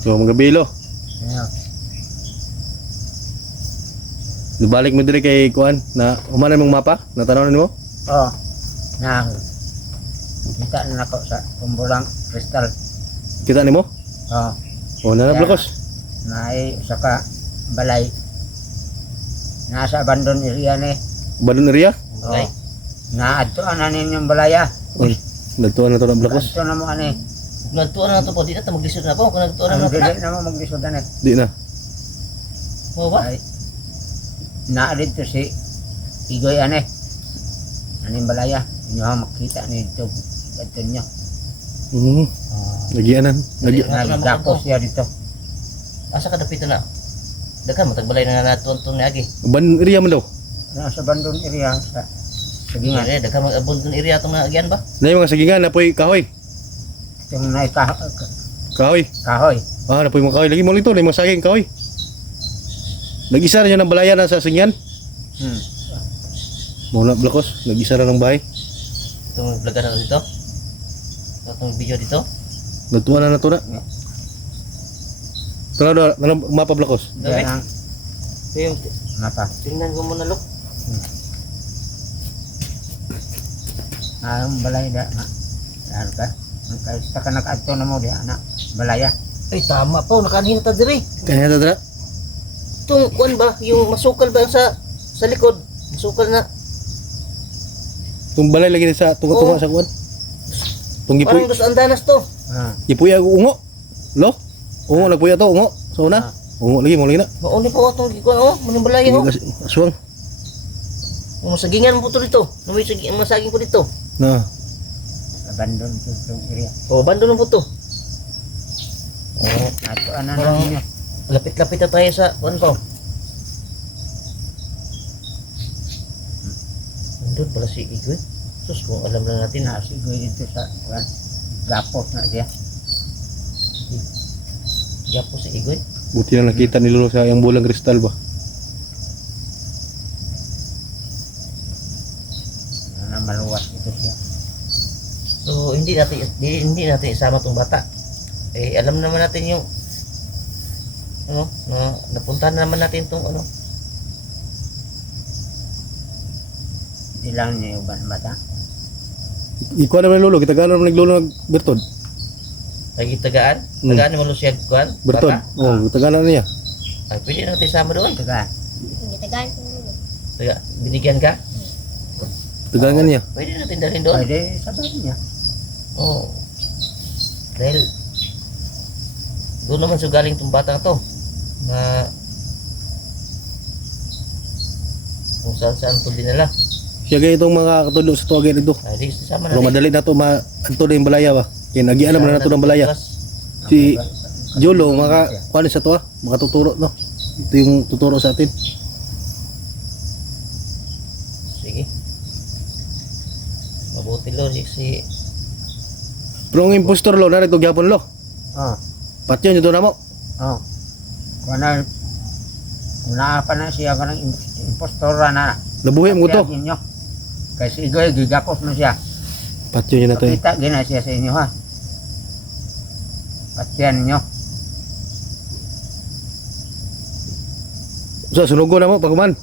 So magabilo. Yeah. Balik mo diri kay kuan na umana mong mapa na tanaw nimo. Oh. Na. Kita na nako sa kumbulang kristal. Kita nimo? Oh. O na blakos. Naay usa ka balay. Nasa abandon area ni. Balon area? Oh. Naadtuan na ninyong balaya. Oy, nagtuan na to na blakos. Adto na mo ani. Nagtuon na to po, di na ta maglisod na po. Kung nagtuon Ang na to dili na mo maglisod ani. Di na. mo ba? Ay. Naalit to si Igoy ani. Aning balaya. Inyo ha makita ni dito. Adto nyo. Mhm. Nagianan. Nagdakos siya dito. Asa ka dapitan na? Daghan matagbalay na natuntong ni agi. Ban area man daw. Nasa bandon area sa Sagingan. Area daghan mag-abundant area tong naagian ba? Na yung mga sagingan napoy kahoy. Yung naay Kahoy. kahoy. Ah, napoy mga kahoy lagi mo lito, na yung mga saging kahoy. Nag-isa na yun ng balaya na sa singyan. Muna blakos, nag-isa na ng bahay. Itong vlog na dito. Itong video dito. Nagtuan na to na. Tanaw daw, mapa blakos. Dami. Yan ang Yung mapa. tingnan ko muna look. Ang balay da. Ano ka? Sa ka nakaadto na mo di anak balaya. Ay tama po, nakaanhin ta diri. Kaya na dra. Itong kuan ba, yung masukal ba sa likod? Masukal na. Itong balay lagi sa tunga-tunga sa kuan. Itong gipuy. Parang dos andanas to. Gipuy ako ungo. Lo? Ungo nagpuya to, ungo. Sa una. Ungo lagi mo lagi na. Mauni po atong gikuan oh, muning balay oh. Aswang. Yung masagingan mo po dito. May masaging po dito. Na. Abandon to itong area. Oh, bando na po to. Oh, Ato ana na parang ninyo. lapit-lapit na tayo sa kuan ko. Nandun pala si Igoy. Sus, kung alam na natin na. Nasigoy dito sa kuan. Gapos na siya. Yapo si Igoy. Buti na nakita ni Lolo sa yung bulang kristal ba. Na maluwas ito siya. So, hindi natin isama tong bata. Eh, alam naman natin yung ano, napuntahan na naman natin tong ano. Di lang niya yung bata. Ikuha naman ni Lolo, kita gano'n naman naglolo nagbertod. Lagi tagaan. Tagaan mo siya kuan. Bertod. bata. Oh, kita gano'n niya. Ay, pwede natin isama doon. Taga. Gitagaan ko dulu. Taga, binigyan ka? Tagangan niya. Pwede natin dalhin doon. Pwede sabihin niya. Oo. Dahil doon naman so galing tong batang to na kung saan to dinala. Siya gaya itong mga katulog sa tuwagin ito. Ay, di sasama Pero na. madali na ito, anto na yung balaya ba? Kaya nagian naman na ito ng balaya. Si Jolo, kuha sa to makatuturo, no? Ito yung tuturo sa atin. Sige. Mabuti lo si Pero ang impostor lo, narito gyapon lo. Oh. Patyon yung doon na mo. Oh. Kuna una pa na siya kanang impostora na. Nabuhi mo to. Inyo. Kasi Igoy gigapos mo siya. Patyon yun na to eh. Kita gina siya sa inyo ha. Patian niyo. So, sunugo na mo, paguman.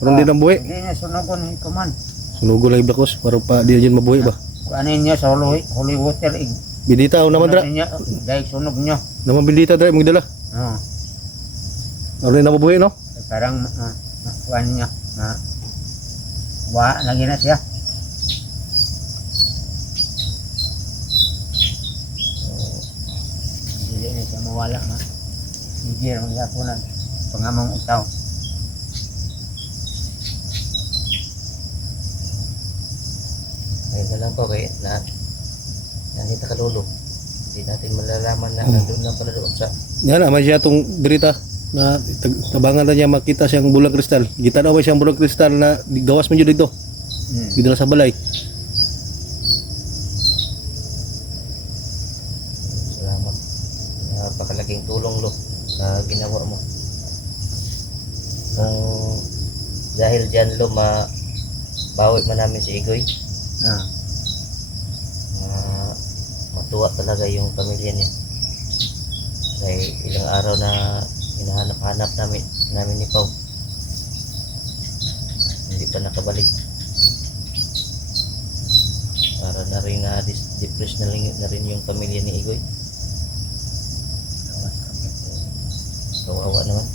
Parang di nang buhi. Hindi niya sunugon ni kuman. Sunugo lang yung blakos, para pa di na dyan mabuhi ba? Kuanin niyo sa holy water. Bindita, o naman dra. Dahil sunog niyo. Naman bindita dra, magdala. Oh. Ano rin na mabuhi, no? Parang kuan niya. Wa lagi na siya. Hindi na siya mawala ma. Hindi naman gapunan. Pangamang utaw. ay na lang po kay na nandito ka lolo. Hindi natin malalaman na nandun lang pala doon sa Yan na, may siya itong dirita na tabangan na niya makita siyang bulang kristal. Kita na may siyang bulang kristal na gawas mo dito dito. Dito sa balay. salamat. Napakalaking tulong lo sa ginawa mo. Kung dahil dyan lo bawi man namin si Igoy. Matuwa talaga yung pamilya niya. Kasi ilang araw na hinahanap-hanap namin ni Pao. Hindi pa nakabalik. Para na rin depressed na rin yung pamilya ni Igoy. Kawawa naman.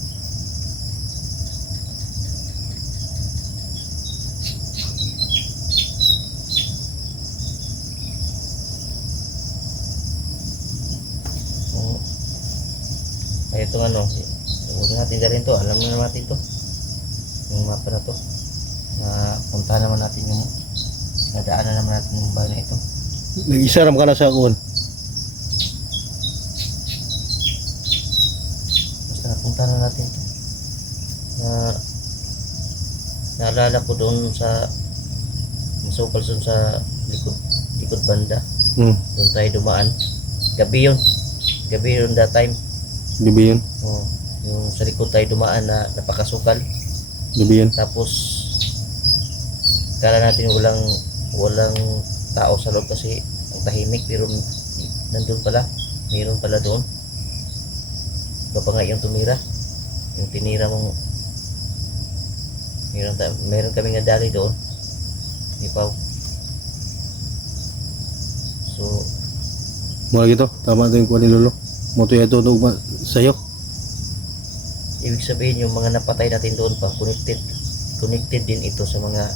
Ay, itong ano, huwag natin dalhin to, alam na natin to, yung mapa na to, na punta naman natin yung nadaanan naman natin yung bahay na ito. Nag-isa ram ka na sa kuan. Basta napunta na natin to, na naalala ko doon sa masukal doon sa likod banda, doon tayo dumaan, gabi yun that time. Gabi yun. Oh, yung sa likod tayo dumaan na napakasukal. Gabi yun. Tapos kala natin walang tao sa loob kasi ang tahimik, pero nandun pala, mayroon pala doon. Iba pa nga yung tumira, yung tinira mong mayroon kami nga dali doon ni Pao. So Mula gito, tama ito yung kuha ni Lolo. Moto ito sa'yo. ibig sabihin yung mga napatay natin doon pa connected din ito sa mga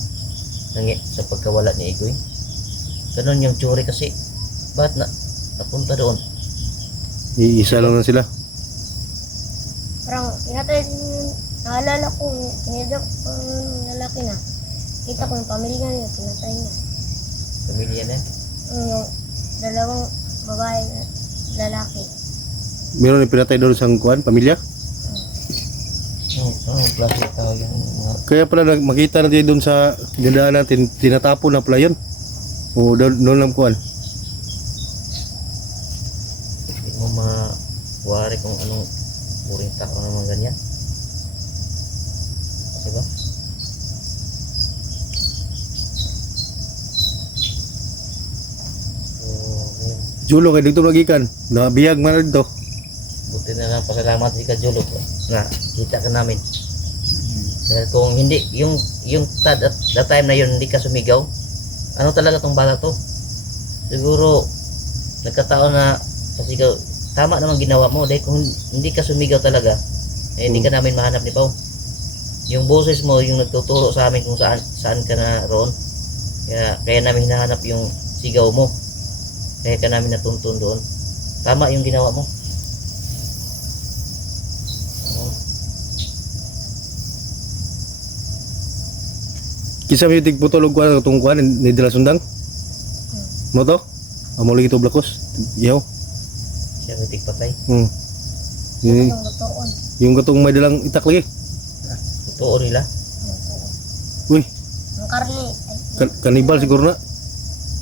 sa pagkawala ni Igoy. Ganun yung tsuri kasi bakit napunta doon? Iisa lang na sila. Parang pinatay din, naalala ko, pinidok lalaki na. Kita ko yung pamilya niya, pinatay niya. Pamilya na. Yung dalawang babae na lalaki. Meron yung pinatay doon sa kuan, pamilya. Klase tao yung mga Kaya pala makita natin doon sa gandaan natin, tinatapon na pala yun. O doon lang kuan. hindi mo mawari kung anong uring tao naman ganyan. Diba? So, yun. Julo kay dito magikan. Nabiyag man dito. Buti na lang, pasalamat si Kajulog na kita ka namin. Dahil kung hindi, yung that time na yun, hindi ka sumigaw, ano talaga tong bata to? Siguro, nagkataon na pasigaw, tama naman ginawa mo, dahil kung hindi ka sumigaw talaga, eh, hindi ka namin mahanap ni Pao. Yung boses mo, yung nagtuturo sa amin kung saan ka na roon, kaya namin hinahanap yung sigaw mo, kaya ka namin natuntun doon. Tama yung ginawa mo. Kisa may tigputulog kuan itong kuan ni Dela Sundang. Mo to? Amo lagi to blakos. Yaw. Siya may tigpatay. Yung, Yung lutoon. yung katong may dalang itak lagi. Totoo nila. Uy, Ang karne, ay, kanibal siguro na.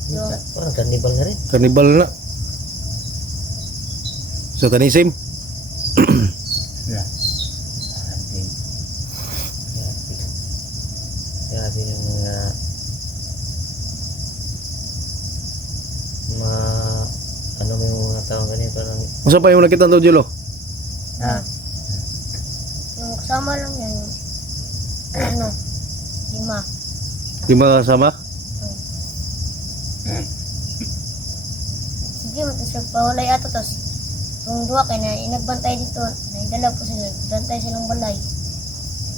yung Parang carnival na rin. Kanibal na. Satanism. Grabe yung mga ano may mga tao ganyan parang Masa pa yung nakita to Julo? yung kasama lang yan. Ano, 5. Di ba kasama? Sige, matusog pahulay ato tos. Kung duwa kay na inagbantay dito, naidala po sila, bantay silang balay.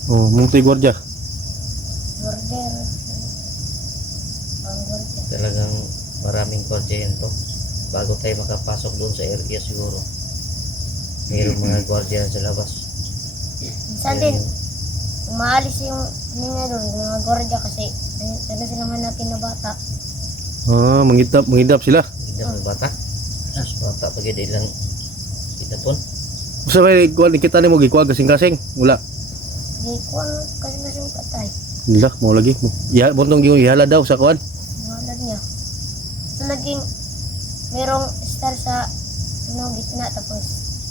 Oh, multi gwardiya. Border. Ang border. talagang maraming kwardiya yan to bago tayo makapasok doon sa area siguro mayroong mga gwardiya sa labas. Minsan din, umaalis yung nila doon, yung mga gwardiya kasi taga silang hanapin na bata. Ah, mangidap sila. Hindi ng bata. Bata pag hindi lang kitapon. Masa may kuan kita nimo gikuha kasing-kasing. Wala. Di ko kasi yung patay. Wala, mo lagi. Ya, montong yung ihala daw sa kuan. Wala niya. So naging merong star sa gitna tapos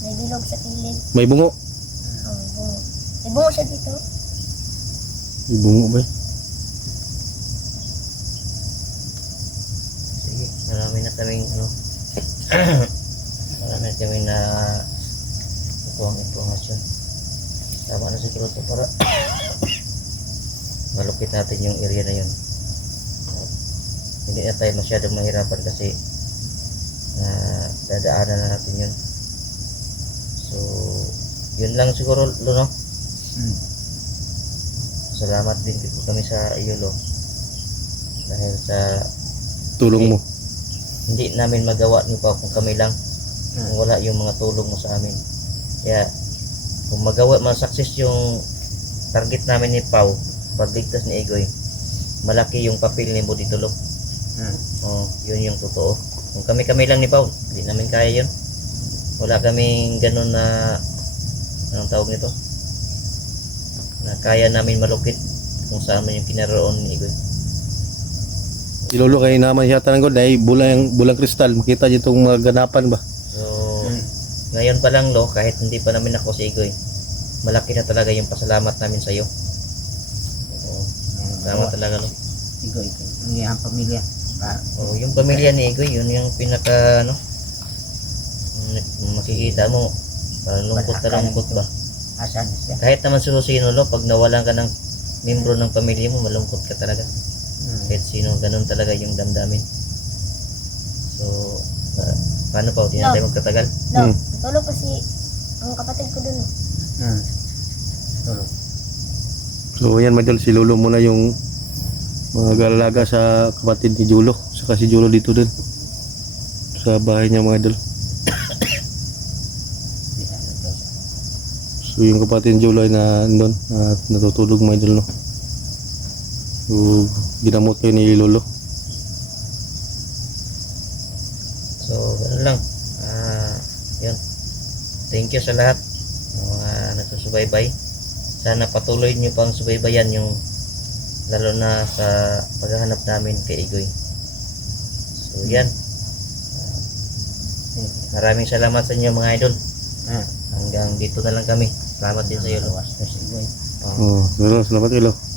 may bilog sa kilid. May bungo. Bungo. May bungo siya dito. May bungo ba? Sige, marami na kaming ano marami na kaming na sakto ang informasyon. Tama na siguro ito para malupit natin yung area na yun. Hindi na tayo masyadong mahirapan kasi dadaanan na natin yun. So, yun lang siguro, Lo, no? Salamat din po kami sa iyo, Lo. Dahil sa Tulong mo. hindi namin magawa ni Pao kung kami lang, kung wala yung mga tulong mo sa amin. Kaya kung magawa, ma-success yung target namin ni Pao, pagligtas ni Igoy, malaki yung papel ni mo dito, Lo. Oh, yun yung totoo. Kung kami lang ni Pao, hindi namin kaya yun. Wala kaming ganun na anong tawag nito, na kaya namin malukit kung saan man yung kinaroon ni Igoy. Si Lolo kay naman siya tanong ko dahil bulang kristal, makita niyo itong mga ganapan ba? So, ngayon pa lang, Lo, kahit hindi pa namin ako si Igoy, malaki na talaga yung pasalamat namin sa iyo. Salamat talaga, Lo. Igoy, ang iyang pamilya. Oh, yung pamilya ni Igoy, yun yung pinaka makikita mo, parang lungkot na lungkot ba? Asan na siya? Kahit naman sino, Lo, pag nawalan ka ng membro ng pamilya mo, malungkot ka talaga. Kahit sino, ganun talaga yung damdamin. So, paano pa? Hindi na tayo magkatagal. No, tulog pa si ang kapatid ko dun. Tulog. So yan mga idol, si Lolo muna yung mga galalaga sa kapatid ni Julo. Saka si Julo dito din. Sa bahay niya mga idol. So yung kapatid ni Julo ay nandun, natutulog mga idol, no? So ginamot kayo ni Lolo. So, ganun lang. Yun. Thank you sa lahat mga nagsusubaybay. Sana patuloy nyo pang subaybayan yung lalo na sa paghahanap namin kay Igoy. So, yan. Maraming salamat sa inyo mga idol. Hanggang dito na lang kami. Salamat din sa iyo, Lo. Lawas na si Igoy. Oh, salamat kayo, Lo.